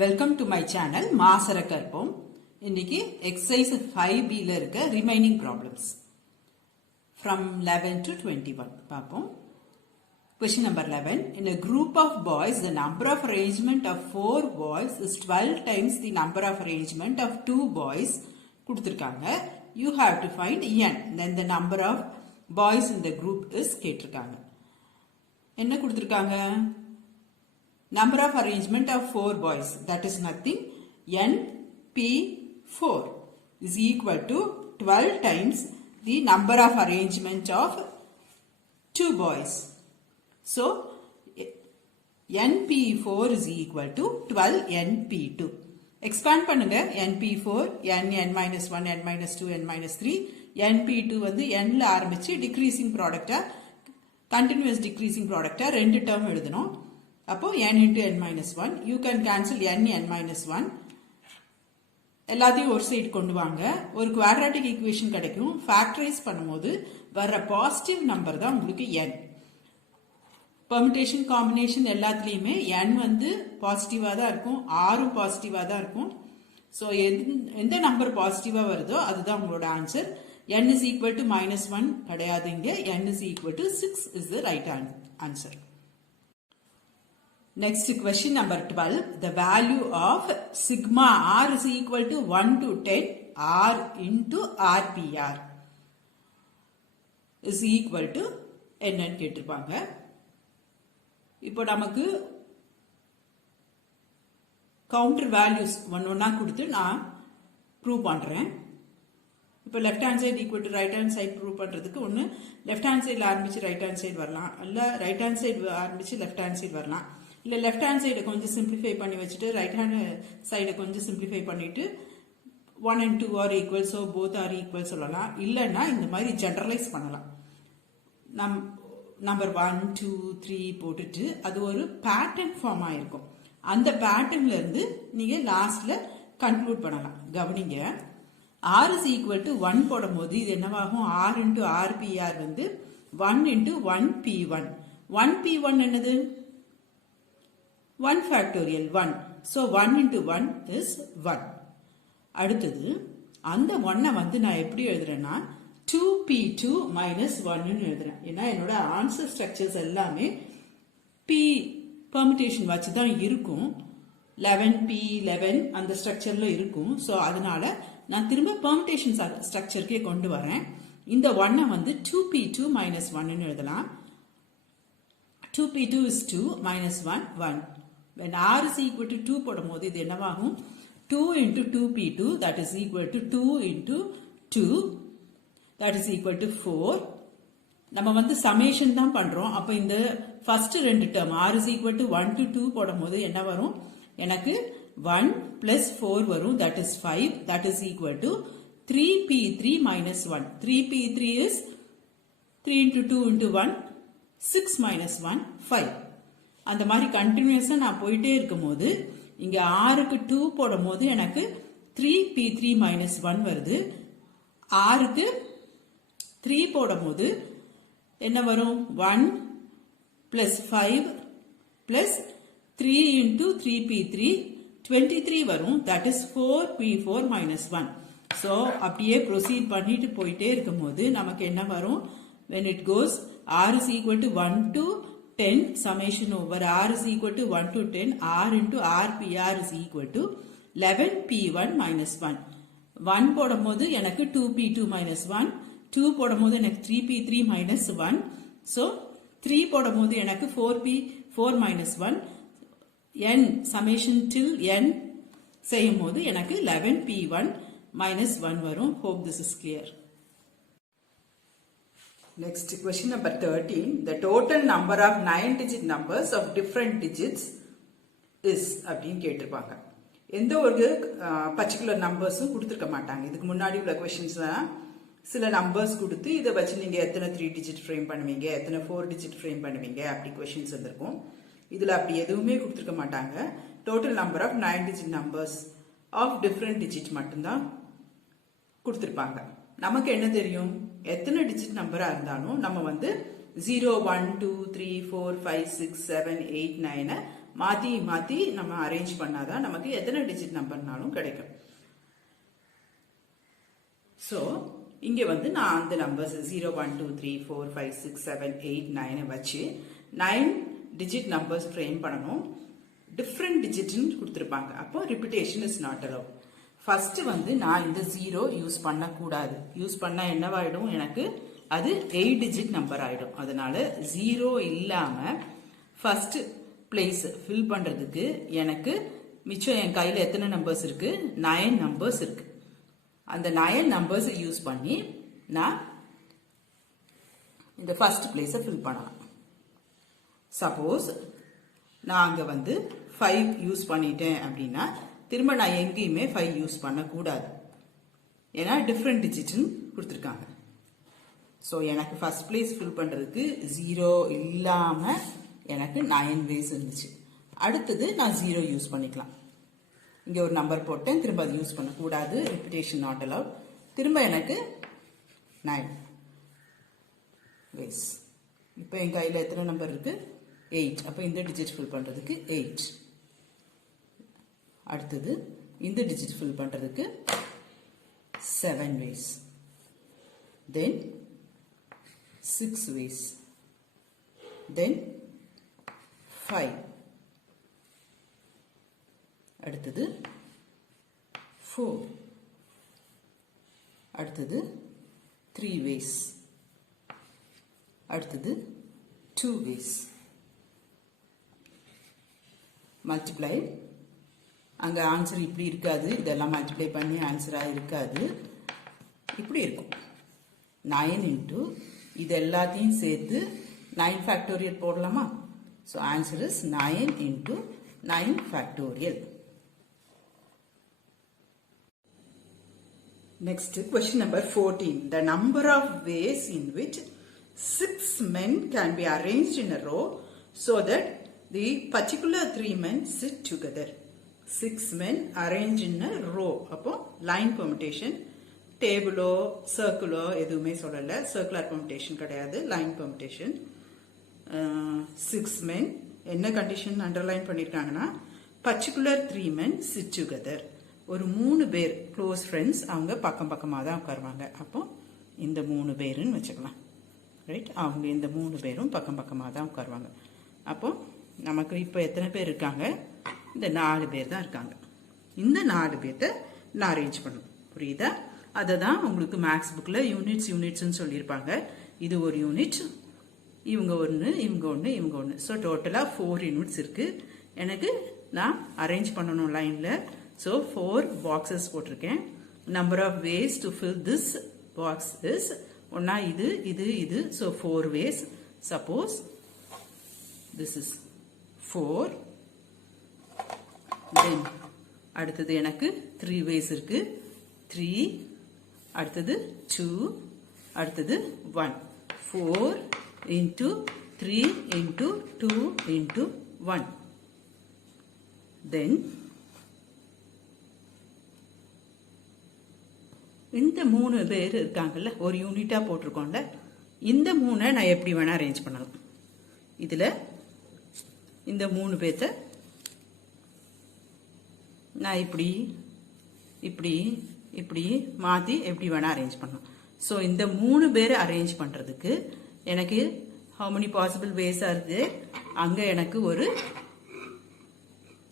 Welcome to my channel மாசர கற்போம். இன்னைக்கு exercise 5B ல இருக்க ரிமைனிங் ப்ராப்ளம்ஸ் from 11 to 21 பார்ப்போம். Question number 11. In a group of boys, the number of arrangement of 4 boys is 12 times the number of arrangement of 2 boys. கொடுத்திருக்காங்க. You have to find n. Then the number of boys in the group is கேட்டிருக்காங்க. என்ன கொடுத்திருக்காங்க? Number of arrangement of 4 boys, that is nothing, NP4 is equal to 12 times the number of arrangement of 2 boys. So, NP4 is equal to 12 NP2. Expand பண்ணுங்க. NP4, n minus 1, n minus 2, n minus 3. NP2 வந்து n ல ஆரம்பிச்சு decreasing product, continuous decreasing product, ரெண்டு term எழுதணும். அப்போ n into n minus 1, you can cancel n minus 1. எல்லாத்தையும் ஒரு side கொண்டு வாங்க. ஒரு குவாட்ராட்டிக் ஈக்குவேஷன் கிடைக்கும். ஃபேக்டரைஸ் பண்ணும்போது வர்ற பாசிட்டிவ் நம்பர் தான் உங்களுக்கு n. பெர்முடேஷன் காம்பினேஷன் எல்லாத்துலேயுமே n வந்து பாசிட்டிவாக தான் இருக்கும், ஆரும் பாசிட்டிவாக தான் இருக்கும். ஸோ எந்த நம்பர் பாசிட்டிவாக வருதோ அதுதான் உங்களோட answer. n is equal to minus 1 கிடையாது, இங்கே n is equal to 6 is the right answer. Next, question number 12. The value of sigma r is equal to 1 to 10 r into rpr is equal to என்னன்னு கேட்டிருப்பாங்க. இப்போ நமக்கு counter values ஒன்னா கொடுத்து நான் prove பண்றேன். இப்போ left hand side equal to right hand side prove பண்றதுக்கு ஒன்று லெஃப்ட் ஹேண்ட் சைடில் ஆரம்பிச்சு ரைட் ஹேண்ட் சைடு வரலாம், இல்லை ரைட் ஹேண்ட் சைடு ஆரம்பிச்சு லெஃப்ட் ஹேண்ட் சைடு வரலாம், இல்லை லெஃப்ட் ஹேண்ட் சைடை கொஞ்சம் சிம்பிளிஃபை பண்ணி வச்சுட்டு ரைட் ஹேண்ட் சைடை கொஞ்சம் சிம்பிளிஃபை பண்ணிட்டு 1 and 2 are equal, so both are equal சொல்லலாம். இல்லைன்னா இந்த மாதிரி ஜென்ரலைஸ் பண்ணலாம். நம்பர் 1 2 3 போட்டுட்டு அது ஒரு பேட்டர்ன் ஃபார்ம் ஆயிருக்கும். அந்த பேட்டர்ன்ல இருந்து நீங்க லாஸ்ட்ல கன்க்ளூட் பண்ணலாம். கவனிங்க, r is equal to 1 போடும் போது இது என்னவாகும்? r into rpr வந்து 1 into 1p1. 1p1 என்னது? 1 factorial 1. So 1 into 1 is 1. அடுத்தது அந்த 1 வந்து நான் எப்படி எழுதுறேன்னா 2p2 minus 1 எழுதுறேன். ஏன்னா என்னோட ஆன்சர் ஸ்ட்ரக்சர்ஸ் எல்லாமே p பெர்முடேஷன் வச்சு தான் இருக்கும். 11p11 அந்த ஸ்ட்ரக்சர்ல இருக்கும். ஸோ அதனால நான் திரும்ப பெர்முடேஷன் ஸ்ட்ரக்சருக்கே கொண்டு வரேன். இந்த 1 வந்து 2p2 minus 1 எழுதலாம். 2p2 is 2 minus 1 1. When r is equal to 2 போடும்போது இது என்னவாகும்? 2 into 2p2 that is equal to 2 into 2 that is equal to 4. நம்ம வந்து சமேஷன் தான் பண்றோம். அப்ப இந்த ஃபர்ஸ்ட் ரெண்டு term r is equal to 1 to 2 போடும்போது என்ன வரும்? எனக்கு 1 plus 4 வரும், that is 5, that is equal to 3p3 minus 1. 3p3 is 3 into 2 into 1, 6 minus 1 5. அந்த மாதிரி கண்டினியூஸா நான் போயிட்டே இருக்கும் போது இங்க ஆறுக்கு 2 போடும் போது எனக்கு 3p3 minus 1 வருது. ஆறுக்கு 3 போடும் போது என்ன வரும்? 1 plus 5 plus 3 into 3p3 23 வரும், that is 4p4 minus 1. so அப்படியே ப்ரொசீட் பண்ணிட்டு போயிட்டே இருக்கும் போது நமக்கு என்ன வரும்? when it goes r is equal to 1 to 10 summation over r is equal to 1 to 10 r into rpr is equal to 11p1 minus 1. 1 போடும் போது எனக்கு 2p2 minus 1, 2 போடும் போது எனக்கு 3p3 minus 1, so 3 போடும் போது எனக்கு 4p4 minus 1, n summation till n செய்யும் போது எனக்கு 11p1 minus 1 வரும். hope this is clear. Next, question number 13. The total number of 9-digit numbers of different digits is அப்படின்னு கேட்டிருப்பாங்க. எந்த ஒரு பர்டிகுலர் நம்பர்ஸும் கொடுத்துருக்க மாட்டாங்க. இதுக்கு முன்னாடி உள்ள கொஸ்டின்ஸ்ல சில நம்பர்ஸ் கொடுத்து இதை வச்சு நீங்க எத்தனை 3 டிஜிட் ஃப்ரேம் பண்ணுவீங்க, எத்தனை 4 டிஜிட் ஃப்ரேம் பண்ணுவீங்க அப்படி கொஸ்டின்ஸ் வந்திருக்கும். இதுல அப்படி எதுவுமே கொடுத்துருக்க மாட்டாங்க. Total number of 9-digit numbers of different digit மட்டும்தான் கொடுத்துருப்பாங்க. நமக்கு என்ன தெரியும்? எத்தனை டிஜிட் நம்பரா இருந்தாலும் நம்ம வந்து 0 1 2 3 4 5 6 7 8 9 மாற்றி மாற்றி நம்ம அரேஞ்ச் பண்ணாதான் நமக்கு எத்தனை டிஜிட் நம்பர்னாலும் கிடைக்கும். ஸோ இங்கே வந்து நான் அந்த நம்பர்ஸ் 0 1 2 3 4 5 6 7 8 9 வச்சு 9 டிஜிட் நம்பர்ஸ் ஃப்ரேம் பண்ணணும். டிஃப்ரெண்ட் டிஜிட்னு கொடுத்துருப்பாங்க. அப்போ repetition is not allow. First வந்து நான் இந்த 0 யூஸ் பண்ணக்கூடாது. யூஸ் பண்ணால் என்னவாயிடும், எனக்கு அது 8 டிஜிட் நம்பர் ஆகிடும். அதனால 0 இல்லாமல் ஃபர்ஸ்ட் பிளேஸ் ஃபில் பண்ணுறதுக்கு எனக்கு மிச்சம் என் கையில் எத்தனை நம்பர்ஸ் இருக்கு, 9 நம்பர்ஸ் இருக்கு. அந்த 9 நம்பர்ஸ் யூஸ் பண்ணி நான் இந்த ஃபர்ஸ்ட் பிளேஸை ஃபில் பண்ணலாம். சப்போஸ் நான் அங்கே வந்து 5 யூஸ் பண்ணிட்டேன் அப்படின்னா திரும்ப நான் எங்கேயுமே 5 யூஸ் பண்ணக்கூடாது. ஏன்னா டிஃப்ரெண்ட் டிஜிட்னு கொடுத்துருக்காங்க. ஸோ எனக்கு ஃபர்ஸ்ட் பிளேஸ் ஃபில் பண்ணுறதுக்கு 0 இல்லாமல் எனக்கு 9 வேஸ் இருந்துச்சு. அடுத்தது நான் 0 யூஸ் பண்ணிக்கலாம். இங்கே ஒரு நம்பர் போட்டேன், திரும்ப அது யூஸ் பண்ணக்கூடாது, ரிப்பிட்டேஷன் நாட் அலவுட். திரும்ப எனக்கு 9 வேஸ். இப்போ என் கையில் எத்தனை நம்பர் இருக்கு, 8. அப்போ இந்த டிஜிட் ஃபில் பண்ணுறதுக்கு 8. அடுத்தது இந்த டிஜிட் ஃபில் பண்ணுறதுக்கு 7 வேஸ். தென் 6 ways, then 5. அடுத்தது 4. அடுத்தது 3 ways. அடுத்தது 2 ways. மல்டிப்ளை, அங்க ஆன்சர் இப்படி இருக்காது, இதெல்லாம் மல்டிப்ளை பண்ணி ஆன்சராக இருக்காது, இப்படி இருக்கும். 9 into இது எல்லாத்தையும் சேர்த்து 9 ஃபேக்டோரியல் போடலாமா? So answer is 9 into 9 factorial. Next, question number 14. The number of ways in which 6 men can be arranged in a row so that the particular 3 men sit together. 6 men arranged in a row. அப்போ line permutation. டேபிளோ சர்க்கிளோ எதுவுமே சொல்லலை, circular permutation கிடையாது, line permutation. 6 men என்ன condition underline பண்ணியிருக்காங்கன்னா, particular 3 men sit together. ஒரு 3 பேர் close friends, அவங்க பக்கம் பக்கமாக தான் உட்காருவாங்க. அப்போ இந்த 3 பேருன்னு வச்சுக்கலாம், ரைட்? அவங்க இந்த 3 பேரும் பக்கம் பக்கமாக தான் உட்காருவாங்க. அப்போ நமக்கு இப்போ எத்தனை பேர் இருக்காங்க, இந்த 4 பேர் தான் இருக்காங்க. இந்த 4 பேர்த்த நான் அரேஞ்ச் பண்ணணும், புரியுதா? அதை தான் உங்களுக்கு மேக்ஸ் புக்கில் யூனிட்ஸ்ன்னு சொல்லியிருப்பாங்க. இது ஒரு யூனிட், இவங்க ஒன்று, இவங்க ஒன்று, இவங்க ஒன்று. ஸோ டோட்டலாக 4 யூனிட்ஸ் இருக்குது. எனக்கு நான் அரேஞ்ச் பண்ணணும் லைனில். ஸோ 4 பாக்ஸஸ் போட்டிருக்கேன். Number of ways to fill this box is, ஒன்றா இது இது இது. So 4 ways. Suppose this is 4. Then அடுத்தது எனக்கு 3 வேஸ் இருக்கு. 3, அடுத்தது 2, அடுத்தது 1. 4 into 3 into 2 into 1. Then இந்த 3 பேர் இருக்காங்கல்ல, ஒரு யூனிட்டா போட்டிருக்கோம்ல, இந்த 3 நான் எப்படி வேணா அரேஞ்ச் பண்ணலாம். இதுல இந்த 3 பேர்த்த நான் இப்படி இப்படி இப்படி மாற்றி எப்படி வேணால் அரேஞ்ச் பண்ணலாம். ஸோ இந்த 3 பேரை அரேஞ்ச் பண்ணுறதுக்கு எனக்கு how many possible ways are there? அங்கே எனக்கு ஒரு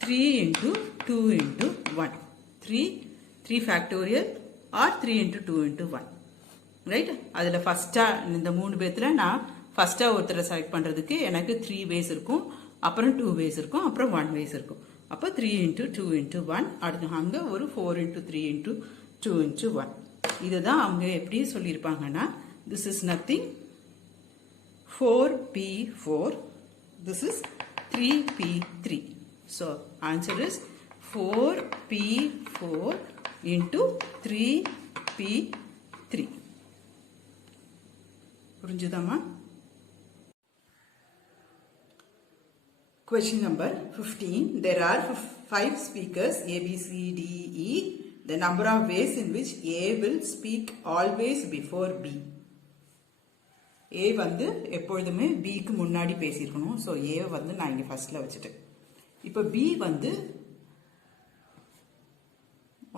3 into 2 into 1. 3 factorial or 3 into 2 into 1. Right? அதில் ஃபஸ்ட்டாக இந்த 3 பேர்த்தில் நான் ஃபஸ்ட்டாக ஒருத்தரை செலக்ட் பண்ணுறதுக்கு எனக்கு 3 வேஸ் இருக்கும், அப்புறம் 2 வேஸ் இருக்கும், அப்புறம் 1 வேஸ் இருக்கும். அப்போ 3 into 2 into 1. அடுத்து அங்கே ஒரு 4 into 3 into 2 into 1. இதுதான் அவங்க எப்படி சொல்லியிருப்பாங்கன்னா, this is nothing 4p4, this is 3p3. So answer is 4p4 into 3p3. புரிஞ்சுதாமா? Question number 15. There are 5 speakers A, B, C, D, E. The number of ways in which A will speak always before B. A வந்து எப்பொழுதுமே Bக்கு முன்னாடி பேசியிருக்கணும். So A வந்து நான் இங்கே ஃபர்ஸ்ட்ல வச்சுட்டேன். இப்போ B வந்து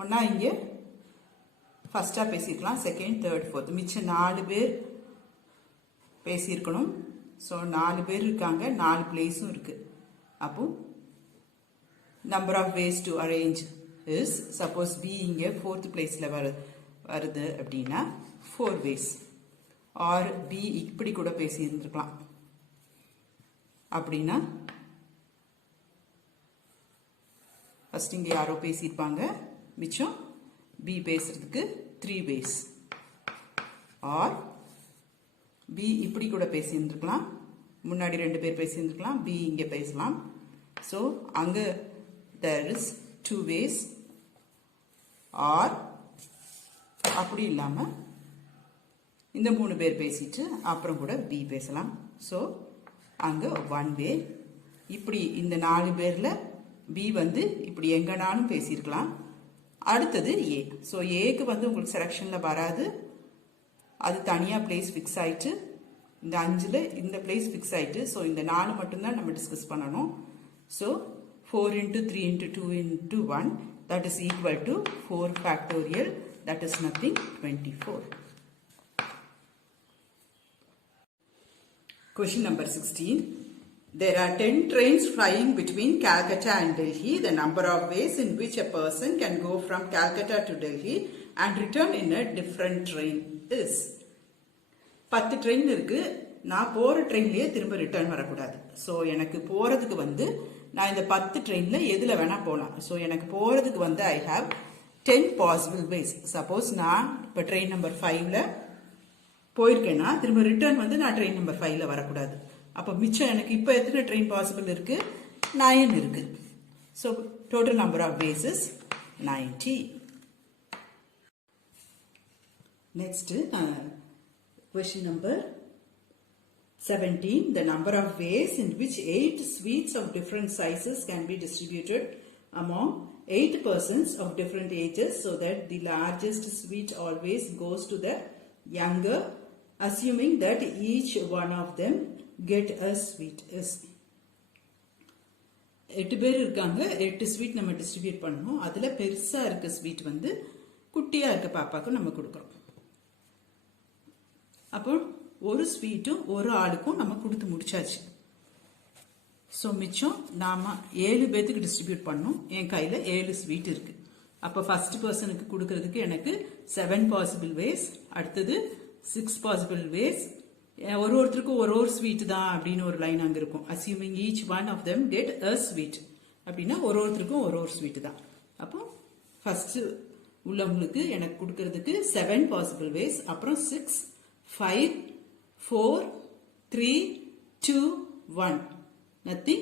ஒன்னா இங்கே ஃபர்ஸ்டா பேசிக்கலாம், செகண்ட், தேர்ட், ஃபோர்த், மிச்சம் 4 பேர் பேசியிருக்கணும். ஸோ 4 பேர் இருக்காங்க, 4 பிளேஸும் இருக்கு. அப்போ number of ways to arrange is, suppose B இங்கே 4th பிளேஸ்ல வருது அப்படின்னா 4 வேஸ். ஆர் B இப்படி கூட பேசி இருந்திருக்கலாம். அப்படின்னா ஃபர்ஸ்ட் இங்கே யாரோ பேசியிருப்பாங்க, மிச்சம் B பேசுறதுக்கு 3 வேஸ். ஆர் B இப்படி கூட பேசி இருந்திருக்கலாம், முன்னாடி 2 பேர் பேசி இருந்திருக்கலாம், B இங்கே பேசலாம். ஸோ அங்கே there is 2 ways. ஆர் அப்படி இல்லாம இந்த 3 பேர் பேசிட்டு அப்புறம் கூட B பேசலாம். ஸோ அங்க 1 வே. இப்படி இந்த 4 பேர்ல B வந்து இப்படி எங்கனாலும் பேசியிருக்கலாம். அடுத்தது A. ஸோ ஏக்கு வந்து உங்களுக்கு செலக்ஷன்ல வராது, அது தனியா பிளேஸ் ஃபிக்ஸ் ஆயிட்டு, இந்த 5ல இந்த பிளேஸ் ஃபிக்ஸ் ஆயிட்டு. ஸோ இந்த 4 மட்டும்தான் நம்ம டிஸ்கஸ் பண்ணணும். So 4 into 3 into 2 into 1, that is equal to 4 factorial, that is nothing, 24. Question number 16. There are 10 trains flying between Calcutta and Delhi. The number of ways in which a person can go from Calcutta to Delhi and return in a different train is. 10 train இருக்கு, நான் போற ட்ரெயின்லயே திரும்ப return வரக்கூடாது. So எனக்கு போறதுக்கு வந்து நான் இந்த 10 ட்ரெயின்ல எதுல வேணா போகலாம். ஸோ எனக்கு போறதுக்கு வந்து I have 10 possible ways. Suppose நான் இப்போ ட்ரெயின் நம்பர் 5ல போயிருக்கேன்னா திரும்ப ரிட்டர்ன் வந்து நான் ட்ரெயின் நம்பர் 5ல வரக்கூடாது. அப்போ மிச்சம் எனக்கு இப்போ எத்தனை ட்ரெயின் பாசிபிள் இருக்கு? 9 இருக்கு. So total number of ways is 90. Next question number 17. The number of ways in which 8 sweets of different sizes can be distributed among 8 persons of different ages, so that the largest sweet always goes to the younger, assuming that each one of them get a sweet is. 8 பேர் இருக்காங்க, 8 sweet நம்ம distribute பண்ணணும். அதுல பெருசா இருக்க sweet வந்து குட்டியா இருக்க பாப்பாக்கு நம்ம கொடுக்கறோம். அப்போ ஒரு ஸ்வீட்டும் ஒரு ஆளுக்கும் நம்ம கொடுத்து முடிச்சாச்சு. ஸோ மிச்சம் நாம 7 பேத்துக்கு டிஸ்ட்ரிபியூட் பண்ணணும். என் கையில 7 ஸ்வீட் இருக்கு. அப்போ ஃபர்ஸ்ட் பர்சனுக்கு கொடுக்கறதுக்கு எனக்கு 7 பாசிபிள் வேஸ், அடுத்தது 6 பாசிபிள் வேஸ். ஒருத்தருக்கும் ஒரு ஸ்வீட் தான் அப்படின்னு ஒரு லைன் அங்க இருக்கும். Assuming each one of them get a sweet அப்படின்னா ஒருத்தருக்கும் ஒரு ஸ்வீட் தான். அப்போ ஃபர்ஸ்ட் உள்ளவங்களுக்கு எனக்கு கொடுக்கறதுக்கு 7 பாசிபிள் வேஸ், அப்புறம் 6, 5, 4, 3, 2, 1. Nothing.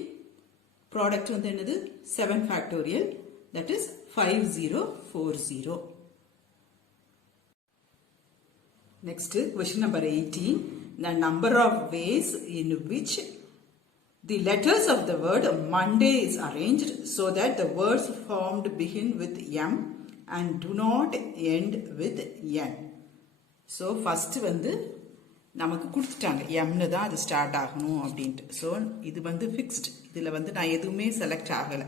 Product வந்து என்னது? 7 factorial. That is 5040. Next, question number 18. The number of ways in which the letters of the word Monday is arranged so that the words formed begin with M and do not end with N. So first வந்து நமக்கு கொடுத்துட்டாங்க எம்னு தான் அது start ஆகணும் அப்படின்ட்டு. So இது வந்து fixed. இதில் வந்து நான் எதுவுமே செலக்ட் ஆகலை.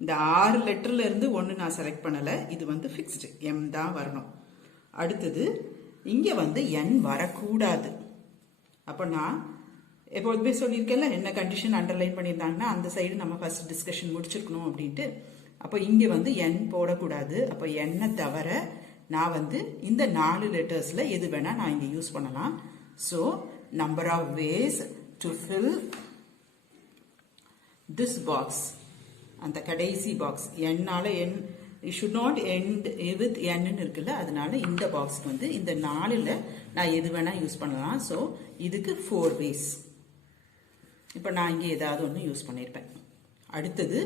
இந்த 6 லெட்டர்ல இருந்து ஒன்று நான் செலக்ட் பண்ணலை. இது வந்து ஃபிக்ஸ்டு, எம் தான் வரணும். அடுத்தது இங்கே வந்து என் வரக்கூடாது. அப்போ நான் எப்போதுமே சொல்லியிருக்கேன்ல, என்ன கண்டிஷன் அண்டர்லைன் பண்ணியிருந்தாங்கன்னா அந்த சைடு நம்ம ஃபர்ஸ்ட் டிஸ்கஷன் முடிச்சிருக்கணும் அப்படின்ட்டு. அப்போ இங்கே வந்து என் போடக்கூடாது. அப்போ என்னை தவிர நான் வந்து இந்த 4 லெட்டர்ஸ்ல எது வேணா நான் இங்க யூஸ் பண்ணலாம். So number of ways to fill this box, அந்த கடைசி பாக்ஸ் என்னால N should not end with என்னு இருக்குல்ல, அதனால இந்த பாக்ஸ் வந்து இந்த 4ல நான் எது வேணா யூஸ் பண்ணலாம். ஸோ இதுக்கு 4 வேஸ். இப்போ நான் இங்கே ஏதாவது ஒன்று யூஸ் பண்ணியிருப்பேன். அடுத்தது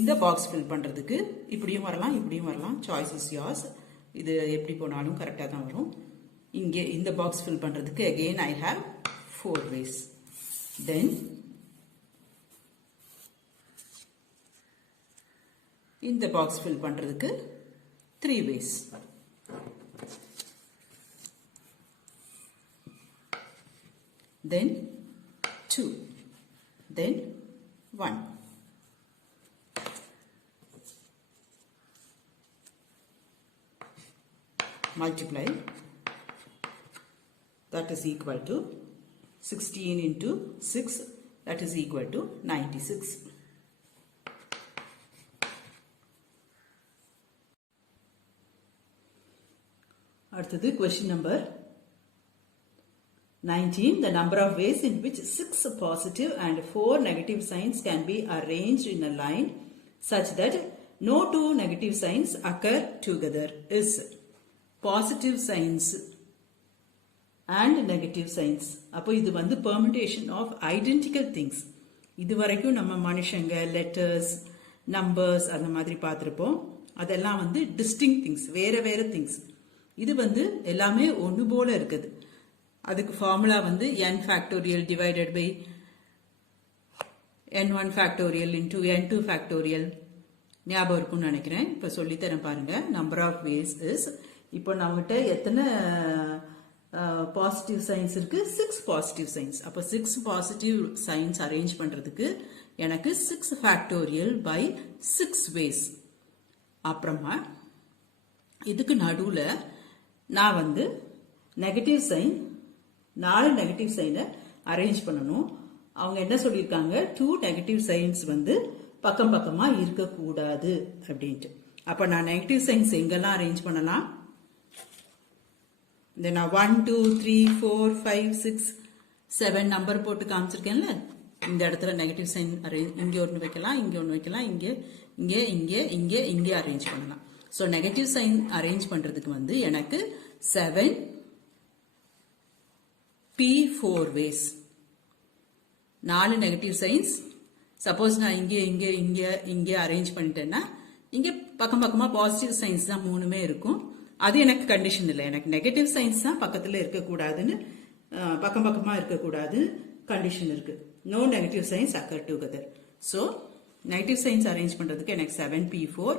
இந்த பாக்ஸ் ஃபில் பண்றதுக்கு இப்படியும் வரலாம், இப்படியும் வரலாம். Choice is yours. இது எப்படி போனாலும் கரெக்டாக தான் வரும். இங்கே இந்த பாக்ஸ் ஃபில் பண்றதுக்கு again I have 4 ways. Then இந்த பாக்ஸ் ஃபில் பண்றதுக்கு 3 ways. Then 2, then 1. multiply, that is equal to 16 into 6, that is equal to 96. அடுத்தது question number 19. The number of ways in which 6 positive and 4 negative signs can be arranged in a line such that no 2 negative signs occur together is positive signs and negative signs. அப்போ இது வந்து permutation of identical things. இது வரைக்கும் நம்ம மனுஷங்க, letters, numbers அந்த மாதிரி பார்த்திருப்போம். அதெல்லாம் வந்து distinct things, வேற வேற things. இது வந்து எல்லாமே ஒன்று போல இருக்குது. அதுக்கு ஃபார்முலா வந்து n factorial divided by n1 factorial into n2 factorial. ஞாபகம் இருக்கும்னு நினைக்கிறேன். இப்போ சொல்லித்தரேன் பாருங்க. நம்பர் ஆஃப் வேஸ் இஸ், இப்போ நம்மகிட்ட எத்தனை பாசிட்டிவ் சைன்ஸ் இருக்கு? 6 பாசிட்டிவ் சைன்ஸ். அப்போ 6 பாசிட்டிவ் சைன்ஸ் அரேஞ்ச் பண்றதுக்கு எனக்கு 6 ஃபேக்டோரியல் பை 6 வேஸ். அப்புறமா இதுக்கு நடுவில் நான் வந்து நெகட்டிவ் சைன், 4 நெகட்டிவ் சைனை அரேஞ்ச் பண்ணணும். அவங்க என்ன சொல்லியிருக்காங்க? 2 நெகட்டிவ் சைன்ஸ் வந்து பக்கம் பக்கமா இருக்கக்கூடாது அப்படின்ட்டு. அப்ப நான் நெகட்டிவ் சைன்ஸ் எங்கெல்லாம் அரேஞ்ச் பண்ணலாம்? இந்த நான் 1 2 3 4 5 6 7 நம்பர் போட்டு காமிச்சிருக்கேன்ல, இந்த இடத்துல நெகட்டிவ் சைன் இங்க ஒன்று வைக்கலாம், இங்க ஒன்று வைக்கலாம், இங்க இங்க இங்க இங்க இங்க அரேஞ்ச் பண்ணலாம். ஸோ நெகட்டிவ் சைன் அரேஞ்ச் பண்றதுக்கு வந்து எனக்கு 7 P4 ways. 4 negative science. Suppose நான் இங்கே இங்கே இங்கே இங்கே அரேஞ்ச் பண்ணிட்டேன்னா இங்கே பக்கம் பக்கமா பாசிட்டிவ் சைன்ஸ் தான் 3மே இருக்கும். அது எனக்கு கண்டிஷன் இல்லை. எனக்கு நெகட்டிவ் சைன்ஸ் தான் பக்கத்தில் இருக்கக்கூடாதுன்னு, பக்கம் பக்கமா இருக்கக்கூடாது கண்டிஷன் இருக்கு. No negative signs occur together. So negative signs arrange பண்றதுக்கு எனக்கு 7 P4,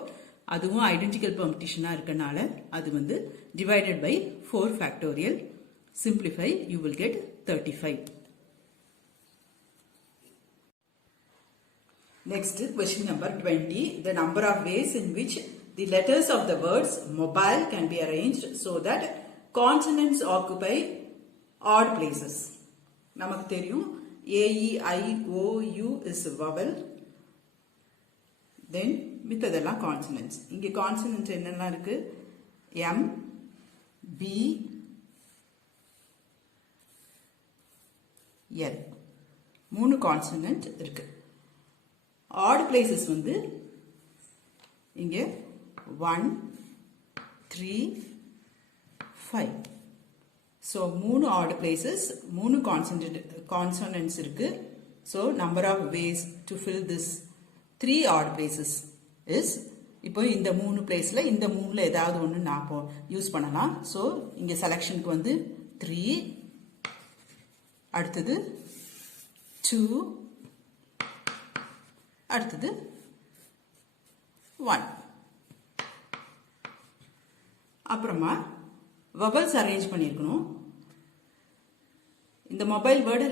அதுவும் ஐடென்டிக்கல் பெர்முடேஷனா இருக்கனால அது வந்து divided by 4 factorial. Simplify, you will get 35. Next, question number 20. The number of ways in which the letters of the words mobile can be arranged so that consonants occupy odd places. நமக்கு தெரியும் A, E, I, O, U is vowel. Then மித்ததெல்லாம் consonants. இங்கே consonants என்னெல்லாம் இருக்கு? M, B, L. 3 consonant இருக்கு. odd places வந்து இங்க 1 3 5. so 3 odd places, 3 consonants இருக்கு. so number of ways to fill this 3 odd places is, இப்போ இந்த 3 பிளேஸ்ல இந்த 3ல ஏதாவது ஒன்று நான் யூஸ் பண்ணலாம். so இங்க செலக்ஷனுக்கு வந்து 3, அடுத்தது 2, அடுத்தது 1. அப்புறமா வவல்ஸ் அரேஞ்ச் பண்ணியிருக்கணும். இந்த மொபைல் வேர்டு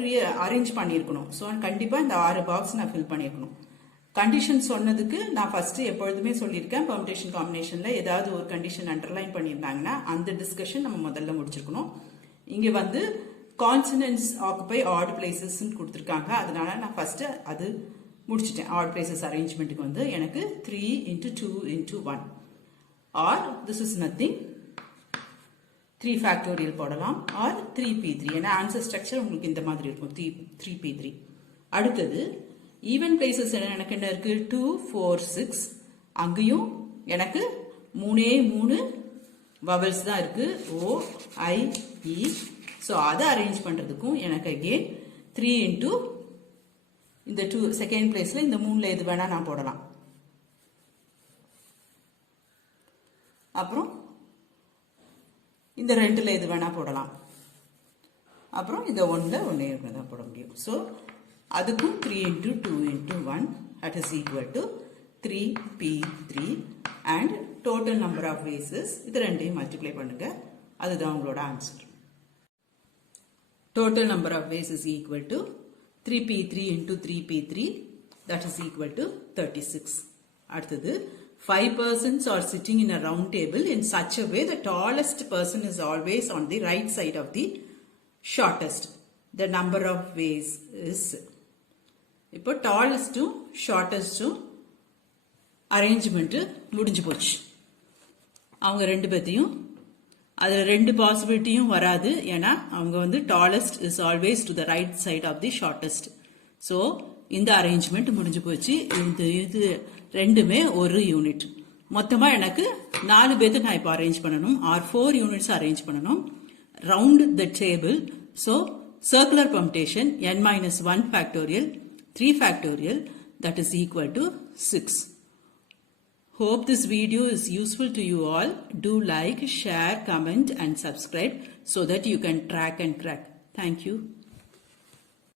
அரேஞ்ச் பண்ணியிருக்கணும். ஸோ கண்டிப்பாக இந்த 6 பாக்ஸ் நான் ஃபில் பண்ணியிருக்கணும். கண்டிஷன் சொன்னதுக்கு நான் ஃபர்ஸ்ட் எப்பொழுதுமே சொல்லியிருக்கேன், பெர்முடேஷன் காம்பினேஷன்ல ஏதாவது ஒரு கண்டிஷன் அண்டர்லைன் பண்ணியிருந்தாங்கன்னா அந்த டிஸ்கஷன் நம்ம முதல்ல முடிச்சிருக்கணும். இங்கே வந்து கான்சனன்ட்ஸ் ஆக்குபை ஆட் பிளேசஸ் கொடுத்துருக்காங்க. அதனால நான் ஃபர்ஸ்ட் அது முடிச்சிட்டேன். ஆட் பிளேசஸ் அரேஞ்ச்மெண்ட்டுக்கு வந்து எனக்கு 3 into 2 into 1 or this is nothing 3 factorial போடலாம் ஆர் 3p3. ஏன்னா ஆன்சர் ஸ்ட்ரக்சர் உங்களுக்கு இந்த மாதிரி இருக்கும் 3p3. அடுத்தது ஈவன் பிளேசஸ் எனக்கு என்ன இருக்கு? 2 4 6. அங்கேயும் எனக்கு 3 வவல்ஸ் தான் இருக்கு, O I E. ஸோ அதை அரேஞ்ச் பண்றதுக்கும் எனக்கு அகெயின் 3 into இந்த 2 செகண்ட் பிளேஸ்ல இந்த 3ல எது வேணா நான் போடலாம். அப்புறம் இந்த 2ல எது வேணா போடலாம். அப்புறம் இந்த 1ல ஒன்னே தான் போட முடியும். ஸோ அதுக்கும் 3 into 2 into 1 that is equal to 3p3 and total number of ways is இது ரெண்டையும் மல்டிப்ளை பண்ணுங்க. அதுதான் உங்களோட answer. Total number of ways is equal to 3p3 into 3p3 that is equal to 36. அடுத்தது 5 persons are sitting in a round table in such a way the tallest person is always on the right side of the shortest. The number of ways is. இப்போ டாலஸ்டும் ஷார்டஸ்டும் arrangement முடிஞ்சு போச்சு. அவங்க ரெண்டு பேர்த்தையும் அதில் ரெண்டு பாசிபிலிட்டியும் வராது. ஏன்னா அவங்க வந்து tallest is always to the right side of the shortest. So இந்த அரேஞ்ச்மெண்ட் முடிஞ்சு போச்சு. இது ரெண்டுமே ஒரு யூனிட். மொத்தமாக எனக்கு 4 பேர்த்து நான் இப்போ அரேஞ்ச் பண்ணணும். ஆர் 4 யூனிட்ஸ் அரேஞ்ச் பண்ணணும். Round the table. So circular permutation n-1 factorial 3 factorial that is equal to 6. Hope this video is useful to you all. Do like, share, comment and subscribe so that you can track and crack. Thank you.